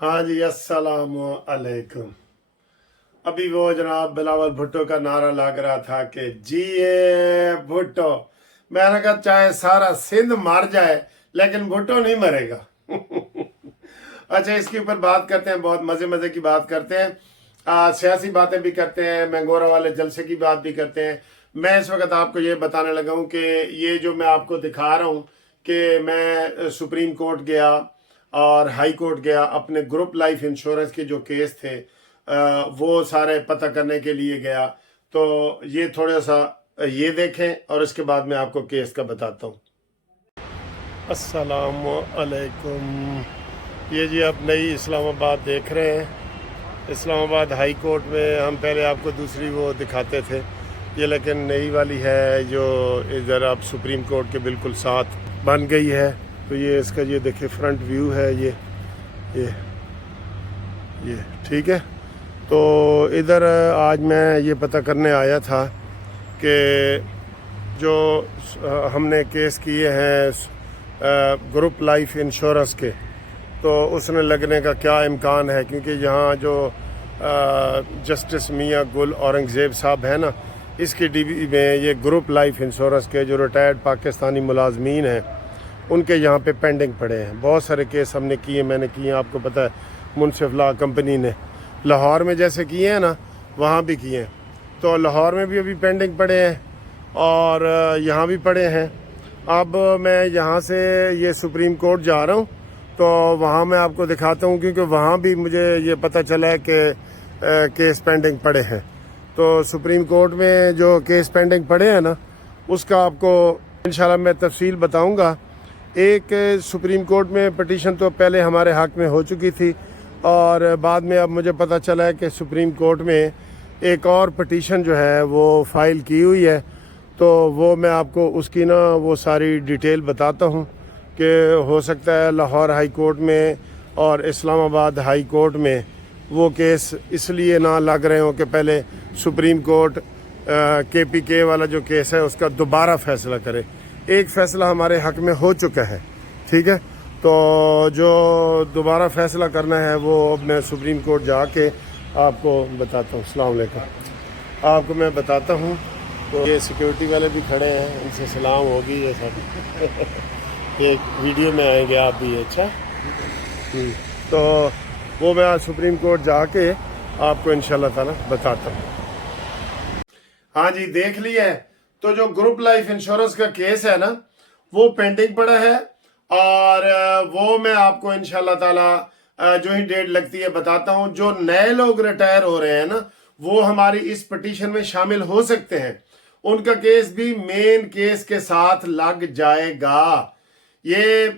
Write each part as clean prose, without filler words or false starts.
हाँ जी, अस्सलाम अलैकुम। अभी वो जनाब बिलावल भुट्टो का नारा लग रहा था कि जिए भुट्टो। मैंने कहा चाहे सारा सिंध मर जाए लेकिन भुट्टो नहीं मरेगा। अच्छा, इसके ऊपर बात करते हैं, बहुत मजे मजे की बात करते हैं। सियासी बातें भी करते हैं, मैंगोरा वाले जलसे की बात भी करते हैं। मैं इस वक्त आपको ये बताने लगा हूँ कि ये जो मैं आपको दिखा रहा हूँ कि मैं सुप्रीम कोर्ट गया और हाई कोर्ट गया, अपने ग्रुप लाइफ इंश्योरेंस के जो केस थे वो सारे पता करने के लिए गया। तो ये थोड़ा सा ये देखें और इसके बाद मैं आपको केस का बताता हूँ। अस्सलामु अलैकुम। ये जी आप नई इस्लामाबाद देख रहे हैं। इस्लामाबाद हाई कोर्ट में हम पहले आपको दूसरी वो दिखाते थे, ये लेकिन नई वाली है जो इधर आप सुप्रीम कोर्ट के बिल्कुल साथ बन गई है। तो ये इसका ये देखिए फ्रंट व्यू है, ये ठीक है। तो इधर आज मैं ये पता करने आया था कि जो हमने केस किए हैं ग्रुप लाइफ इंश्योरेंस के, तो उसने लगने का क्या इम्कान है, क्योंकि यहाँ जो जस्टिस मियाँ गुल औरंगज़ेब साहब है ना, इसकी डीबी में ये ग्रुप लाइफ इंश्योरेंस के जो रिटायर्ड पाकिस्तानी मुलाजमीन हैं उनके यहाँ पे पेंडिंग पड़े हैं। बहुत सारे केस हमने किए, मैंने किए, आपको पता है मुनसिफ लॉ कंपनी ने लाहौर में जैसे किए हैं ना, वहाँ भी किए हैं। तो लाहौर में भी अभी पेंडिंग पड़े हैं और यहाँ भी पड़े हैं। अब मैं यहाँ से ये सुप्रीम कोर्ट जा रहा हूँ, तो वहाँ मैं आपको दिखाता हूँ, क्योंकि वहाँ भी मुझे ये पता चला है कि केस पेंडिंग पड़े हैं। तो सुप्रीम कोर्ट में जो केस पेंडिंग पड़े हैं ना, उसका आपको इंशाल्लाह मैं तफसील बताऊँगा। एक सुप्रीम कोर्ट में पिटीशन तो पहले हमारे हक़ में हो चुकी थी, और बाद में अब मुझे पता चला है कि सुप्रीम कोर्ट में एक और पिटीशन जो है वो फ़ाइल की हुई है। तो वो मैं आपको उसकी ना वो सारी डिटेल बताता हूँ कि हो सकता है लाहौर हाई कोर्ट में और इस्लामाबाद हाई कोर्ट में वो केस इसलिए ना लग रहे हो कि पहले सुप्रीम कोर्ट KPK वाला जो केस है उसका दोबारा फ़ैसला करे। एक फ़ैसला हमारे हक़ में हो चुका है, ठीक है। तो जो दोबारा फ़ैसला करना है वो अब मैं सुप्रीम कोर्ट जाके आपको बताता हूँ। अस्सलाम वालेकुम। आपको मैं बताता हूँ। तो ये सिक्योरिटी वाले भी खड़े हैं, इनसे सलाम होगी ये सब। ये वीडियो में आएंगे आप भी। अच्छा, तो वो मैं आज सुप्रीम कोर्ट जाके आपको इंशाल्लाह ताला बताता हूँ। हाँ जी, देख लिया है। तो जो ग्रुप लाइफ इंश्योरेंस का केस है ना, वो पेंडिंग पड़ा है, और वो मैं आपको इंशाल्लाह ताला जो ही डेट लगती है बताता हूँ। जो नए लोग रिटायर हो रहे हैं ना, वो हमारी इस पिटीशन में शामिल हो सकते हैं। उनका केस भी मेन केस के साथ लग जाएगा। ये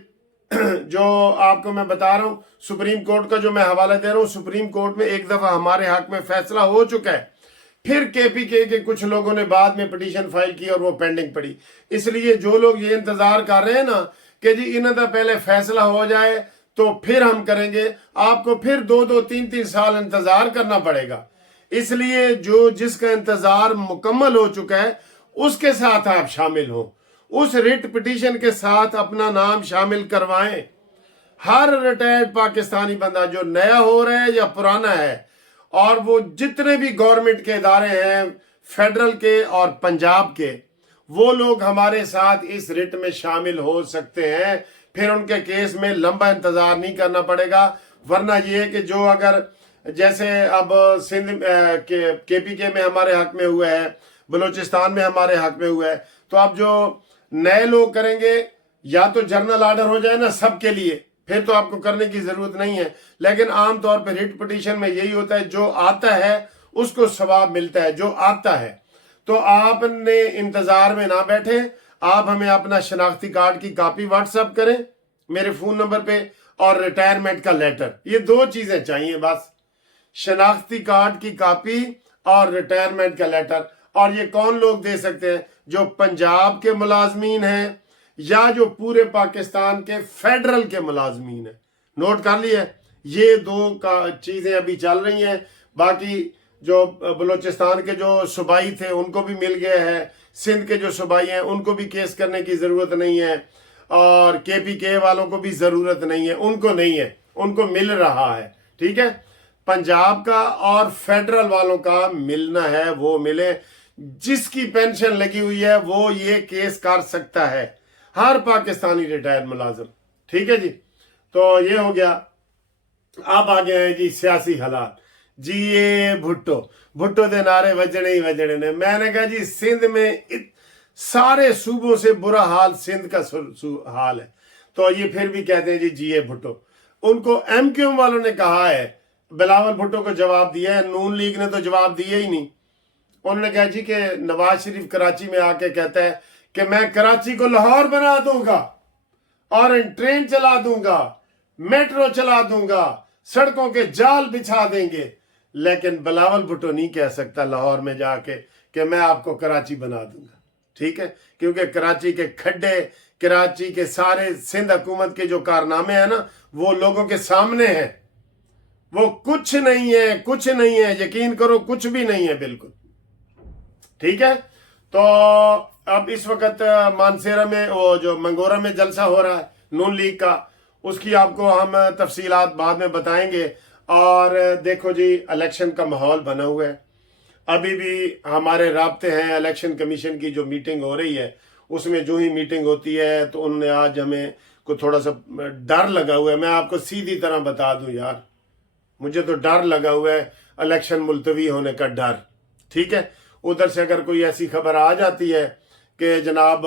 जो आपको मैं बता रहा हूँ, सुप्रीम कोर्ट का जो मैं हवाला दे रहा हूँ, सुप्रीम कोर्ट में एक दफा हमारे हक में फैसला हो चुका है। फिर KPK के कुछ लोगों ने बाद में पिटीशन फाइल की और वो पेंडिंग पड़ी। इसलिए जो लोग ये इंतजार कर रहे हैं ना कि जी इन्हें तो पहले फैसला हो जाए तो फिर हम करेंगे, आपको फिर 2-2, 3-3 साल इंतजार करना पड़ेगा। इसलिए जो जिसका इंतजार मुकम्मल हो चुका है उसके साथ आप शामिल हो, उस रिट पिटीशन के साथ अपना नाम शामिल करवाएं। हर रिटायर्ड पाकिस्तानी बंदा जो नया हो रहा है या पुराना है, और वो जितने भी गवर्नमेंट के इदारे हैं, फेडरल के और पंजाब के, वो लोग हमारे साथ इस रिट में शामिल हो सकते हैं। फिर उनके केस में लंबा इंतजार नहीं करना पड़ेगा। वरना ये है कि जो अगर जैसे अब सिंध KPK में हमारे हक में हुआ है, बलूचिस्तान में हमारे हक में हुआ है, तो अब जो नए लोग करेंगे या तो जर्नल आर्डर हो जाए ना सबके लिए, फिर तो आपको करने की जरूरत नहीं है। लेकिन आमतौर पर रिट पिटीशन में यही होता है, जो आता है उसको सवाब मिलता है, जो आता है। तो आपने इंतजार में ना बैठे, आप हमें अपना शनाख्ती कार्ड की कॉपी व्हाट्सएप करें मेरे फोन नंबर पे, और रिटायरमेंट का लेटर, ये 2 चीजें चाहिए बस। शनाख्ती कार्ड की कॉपी और रिटायरमेंट का लेटर। और ये कौन लोग दे सकते हैं? जो पंजाब के मुलाजमीन हैं या जो पूरे पाकिस्तान के फेडरल के मुलाजमीन हैं। नोट कर लिया, ये 2 का चीजें अभी चल रही हैं। बाकी जो बलूचिस्तान के जो सूबाई थे उनको भी मिल गया है, सिंध के जो सूबाई हैं उनको भी केस करने की जरूरत नहीं है, और KPK वालों को भी जरूरत नहीं है, उनको नहीं है। उनको मिल रहा है, ठीक है। पंजाब का और फेडरल वालों का मिलना है, वो मिले। जिसकी पेंशन लगी हुई है वो ये केस कर सकता है, हर पाकिस्तानी रिटायर्ड मुलाजिम, ठीक है जी। तो ये हो गया। अब आ गए हैं जी सियासी हालात। जी ये भुट्टो दे नारे वजने ही वजने ने। मैंने कहा जी सिंध में सारे सूबों से बुरा हाल सिंध का हाल है, तो ये फिर भी कहते हैं जी जीए भुट्टो। उनको एमक्यूएम वालों ने कहा है, बिलावल भुट्टो को जवाब दिया है, नून लीग ने तो जवाब दिया ही नहीं। उन्होंने कहा जी कि नवाज शरीफ कराची में आके कहता है कि मैं कराची को लाहौर बना दूंगा और ट्रेन चला दूंगा, मेट्रो चला दूंगा, सड़कों के जाल बिछा देंगे, लेकिन बिलावल भुट्टो नहीं कह सकता लाहौर में जाके कि मैं आपको कराची बना दूंगा, ठीक है। क्योंकि कराची के खड्डे, कराची के सारे सिंध हुकूमत के जो कारनामे हैं ना, वो लोगों के सामने हैं। वो कुछ नहीं है, कुछ नहीं है, यकीन करो कुछ भी नहीं है, बिल्कुल, ठीक है। तो अब इस वक्त मानसेरा में, वो जो मंगोरा में जलसा हो रहा है नून लीग का, उसकी आपको हम तफसीलात बाद में बताएंगे। और देखो जी इलेक्शन का माहौल बना हुआ है, अभी भी हमारे राब्ते हैं। इलेक्शन कमीशन की जो मीटिंग हो रही है, उसमें जो ही मीटिंग होती है तो उन्होंने आज हमें को थोड़ा सा डर लगा हुआ है। मैं आपको सीधी तरह बता दूं यार, मुझे तो डर लगा हुआ है, इलेक्शन मुलतवी होने का डर, ठीक है। उधर से अगर कोई ऐसी खबर आ जाती है कि जनाब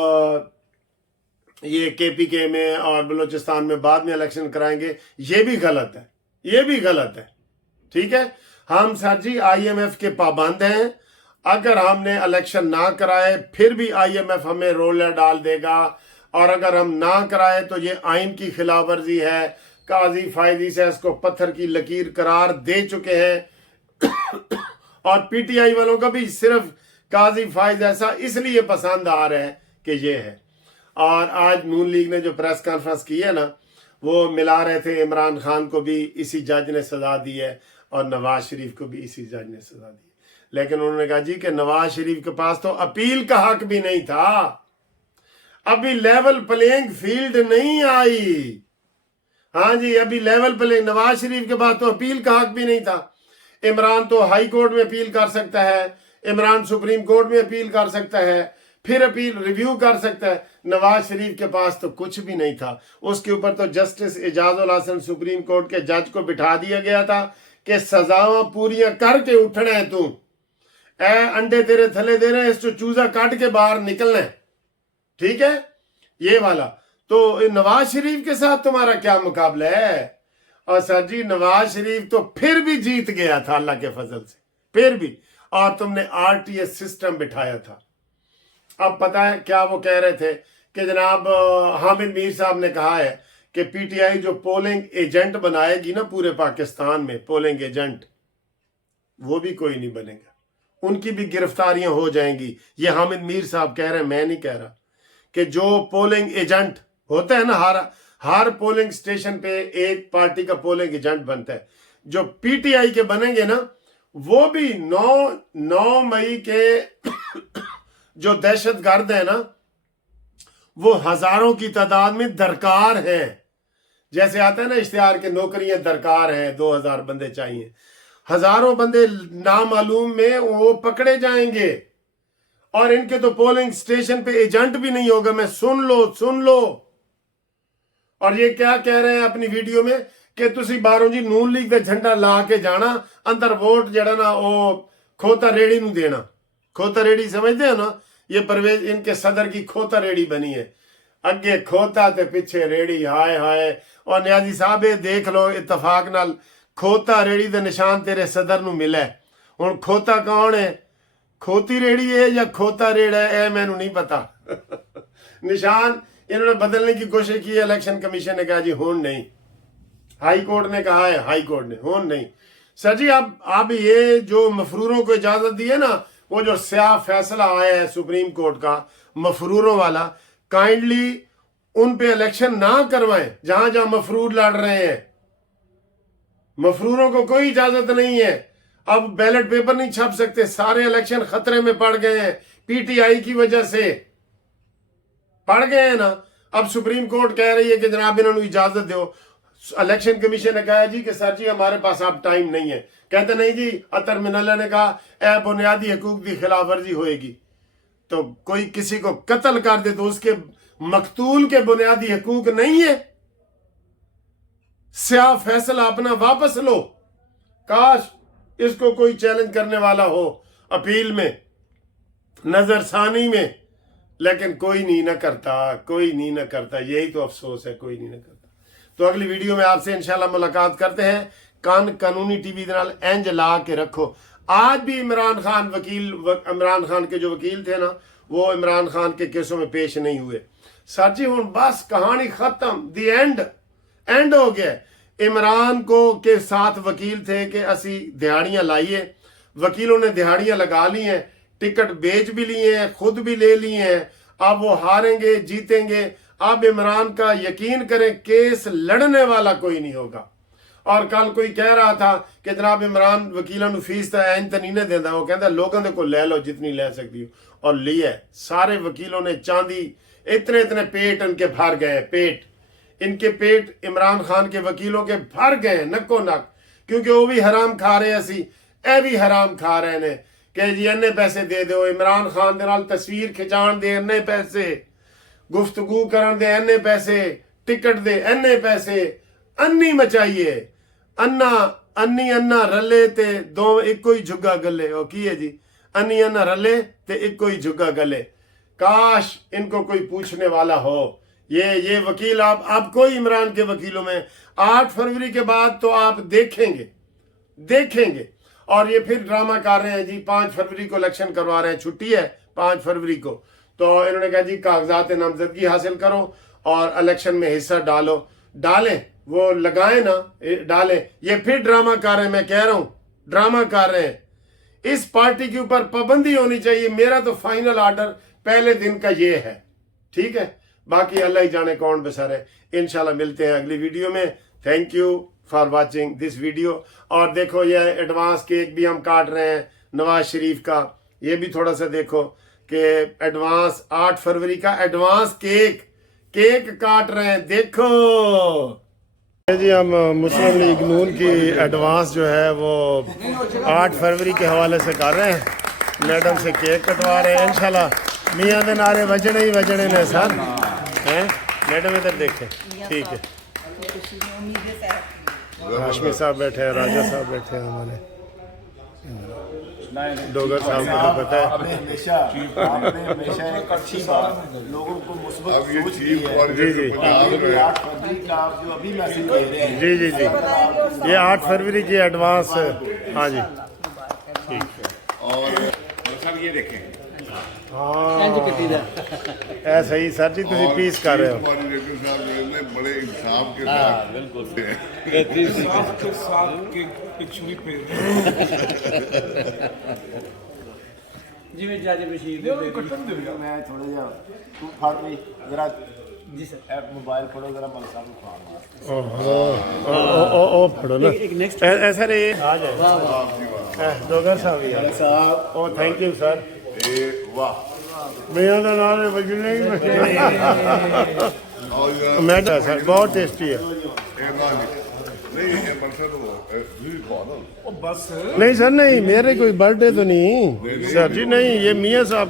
ये केपीके में और बलूचिस्तान में बाद में इलेक्शन कराएंगे, ये भी गलत है, ये भी गलत है, ठीक है। हम सर जी आईएमएफ के पाबंद हैं। अगर हमने इलेक्शन ना कराए फिर भी आईएमएफ हमें रोलर डाल देगा, और अगर हम ना कराए तो ये आइन की खिलाफ वर्जी है। काजी फायदी से इसको पत्थर की लकीर करार दे चुके हैं और पीटीआई वालों का भी सिर्फ काजी फायद ऐसा इसलिए पसंद आ रहा है कि ये है। और आज नून लीग ने जो प्रेस कॉन्फ्रेंस की है ना, वो मिला रहे थे इमरान खान को भी इसी जज ने सजा दी है और नवाज शरीफ को भी इसी जज ने सजा दी है। लेकिन उन्होंने कहा जी कि नवाज शरीफ के पास तो अपील का हक भी नहीं था, अभी लेवल प्लेइंग फील्ड नहीं आई। हाँ जी, अभी लेवल प्लेइंग, नवाज शरीफ के पास तो अपील का हक भी नहीं था। इमरान तो हाई कोर्ट में अपील कर सकता है, इमरान सुप्रीम कोर्ट में अपील कर सकता है, फिर अपील रिव्यू कर सकता है। नवाज शरीफ के पास तो कुछ भी नहीं था। उसके ऊपर तो justice Ejazul Hasan supreme court के जज को बिठा दिया गया था कि सजावां पूरियां करके उठना है, तू अंडे तेरे थले दे रहे हैं, इसको चूजा काट के बाहर निकलना है, ठीक है, ये वाला। तो नवाज शरीफ के साथ तुम्हारा क्या मुकाबला है? और सर जी नवाज शरीफ तो फिर भी जीत गया था अल्लाह के फजल से, फिर भी। और तुमने आरटीएस सिस्टम बिठाया था। अब पता है क्या वो कह रहे थे कि जनाब हामिद मीर साहब ने कहा है कि पीटीआई जो पोलिंग एजेंट बनाएगी ना पूरे पाकिस्तान में, पोलिंग एजेंट, वो भी कोई नहीं बनेगा, उनकी भी गिरफ्तारियां हो जाएंगी। ये हामिद मीर साहब कह रहे हैं, मैं नहीं कह रहा। कि जो पोलिंग एजेंट होता है ना, हर पोलिंग स्टेशन पे एक पार्टी का पोलिंग एजेंट बनता है। जो पीटीआई के बनेंगे ना, वो भी 9 मई के जो दहशत गर्द है ना, वो हजारों की तादाद में दरकार है। जैसे आता है ना इश्तिहार के नौकरियां दरकार है, 2000 बंदे चाहिए, हजारों बंदे नामालूम में वो पकड़े जाएंगे। और इनके तो पोलिंग स्टेशन पे एजेंट भी नहीं होगा। मैं सुन लो। और ये क्या कह रहे हैं अपनी वीडियो में कि तुसी बाहरों जी नून लीग का झंडा ला के जाना, अंदर वोट जड़ा ना वो खोता रेड़ी नू देना। खोता रेड़ी समझते हो ना, ये परवेज इनके सदर की खोता रेड़ी बनी है, अगे खोता ते पीछे रेड़ी। हाय हाय। और न्याजी साहब ये देख लो इतफाक नाल खोता रेड़ी दे निशान तेरे सदर नू मिले। हुण खोता कौन है, खोती रेड़ी है या खोता रेड़ा है, मैनू नहीं पता निशान इन्होंने बदलने की कोशिश की है। इलेक्शन कमीशन ने कहा जी हुण नहीं, हाई कोर्ट ने कहा है, हाई कोर्ट ने हुण नहीं। सर जी अब ये जो मफरूरों को इजाजत दी है ना, वो जो स्याह फैसला आया है सुप्रीम कोर्ट का मफरूरों वाला, काइंडली उन पे इलेक्शन ना करवाएं जहां जहां मफरूर लड़ रहे हैं। मफरूरों को कोई इजाजत नहीं है। अब बैलेट पेपर नहीं छाप सकते, सारे इलेक्शन खतरे में पड़ गए हैं पीटीआई की वजह से, पड़ गए हैं ना। अब सुप्रीम कोर्ट कह रही है कि जनाब इन्होंने इजाजत दो। इलेक्शन कमीशन ने कहा जी कि सर जी हमारे पास अब टाइम नहीं है, कहते नहीं जी अतर मिनल्ला ने कहा ए बुनियादी हकूक की खिलाफ वर्जी होएगी। तो कोई किसी को कत्ल कर दे तो उसके मकतूल के बुनियादी हकूक नहीं है, स्याह फैसला अपना वापस लो। काश इसको कोई चैलेंज करने वाला हो अपील में, नजरसानी में, लेकिन कोई नहीं ना करता, कोई नहीं ना करता। यही तो अफसोस है, कोई नहीं ना करता। तो अगली वीडियो में आपसे इंशाल्लाह मुलाकात करते हैं। कानूनी टीवी दे नाल इंज ला के रखो। आज भी इमरान खान इमरान खान के जो वकील थे ना, वो इमरान खान के केसों में पेश नहीं हुए। सर जी हुण बस कहानी खत्म, दी एंड हो गया। इमरान को के साथ वकील थे कि असी दिहाड़ियां लाइए, वकीलों ने दिहाड़ियां लगा ली हैं, टिकट बेच भी लिए हैं, खुद भी ले लिए हैं। अब वो हारेंगे जीतेंगे। अब इमरान का यकीन करें केस लड़ने वाला कोई नहीं होगा। और कल कोई कह रहा था कि जनाब इमरान वकीलों को फीस तो एन तो नहीं देता, वो कहता लोगों के को ले लो जितनी ले सकती हो, और लिया। सारे वकीलों ने चांदी, इतने पेट उनके भर गए, इनके पेट इमरान खान के वकीलों के भर गए नक्को नक, क्योंकि वो भी हराम खा रहे असी ए भी हराम खा रहे ने कि जी इन्ने पैसे दे दो, इमरान खान दे नाल तस्वीर खिचाण दे इन्ने पैसे, गुफ्तगू करन दे इन्ने पैसे, टिकट दे इन्ने पैसे, अन्नी मचाइए, अन्ना रले ते दो इको ही झुग्गा गले। ओ की है जी, अन्नी अन्ना रले ते इको ही झुग्गा गले। काश इनको कोई पूछने वाला हो। ये वकील आप कोई इमरान के वकीलों में 8 फरवरी के बाद तो आप देखेंगे। और ये फिर ड्रामा कर रहे हैं जी, 5 फरवरी को इलेक्शन करवा रहे हैं, छुट्टी है 5 फरवरी को। तो इन्होंने कहा जी कागजात नामजदगी हासिल करो और इलेक्शन में हिस्सा डालें, वो लगाए ना डालें। ये फिर ड्रामा कर रहे हैं, मैं कह रहा हूं ड्रामा कर रहे हैं। इस पार्टी के ऊपर पाबंदी होनी चाहिए। मेरा तो फाइनल ऑर्डर पहले दिन का ये है, ठीक है। बाकी अल्लाह ही जाने कौन बेसर है। इंशाल्लाह मिलते हैं अगली वीडियो में। Thank you for watching this video. और देखो ये एडवांस केक भी हम काट रहे हैं नवाज शरीफ का, ये भी थोड़ा सा देखो कि एडवांस 8 फरवरी का एडवांस केक काट रहे हैं, देखो जी। हम मुस्लिम लीग नून की एडवांस जो है वो 8 फरवरी के हवाले से कर रहे हैं। मैडम से केक कटवा रहे हैं इंशाल्लाह। मियाँ के नारे वजने ही वजने ने सर हैं। मैडम इधर देखें, ठीक है। हाशमी साहब बैठे हैं, राजा साहब बैठे हैं, हमारे डोगर साहब को तो पता है। आपने हमेशा एक अच्छी बात लोगों को मुस्बत सोच दी है। जी 8 फरवरी का आप जो अभी मैसेज दे रहे हैं, जी ये 8 फरवरी की एडवांस। हाँ जी ठीक है। और सब ये देखें ऐसा ही सर जी तुम पीस कर रहे हो। बड़े इंसाफ के साथ बिल्कुल ਜਿਵੇਂ ਜੱਜ ਬਸ਼ੀਰ मैं थोड़ा जा तू फाड़ ली जरा जी सर ऐप मोबाइल पढ़ो जरा मल साहब को फाड़ ओ फड़ो ना ऐसा रे आ जाए डोगर साहब ही है साहब। ओ थैंक यू सर। ए वाह मेरा तो नाम है वजने ही और मैडम सर बहुत टेस्टी है। नहीं ये परसों भी बहुत नहीं सर नहीं, मेरे कोई बर्थडे तो नहीं सर जी, नहीं ये मियाँ साहब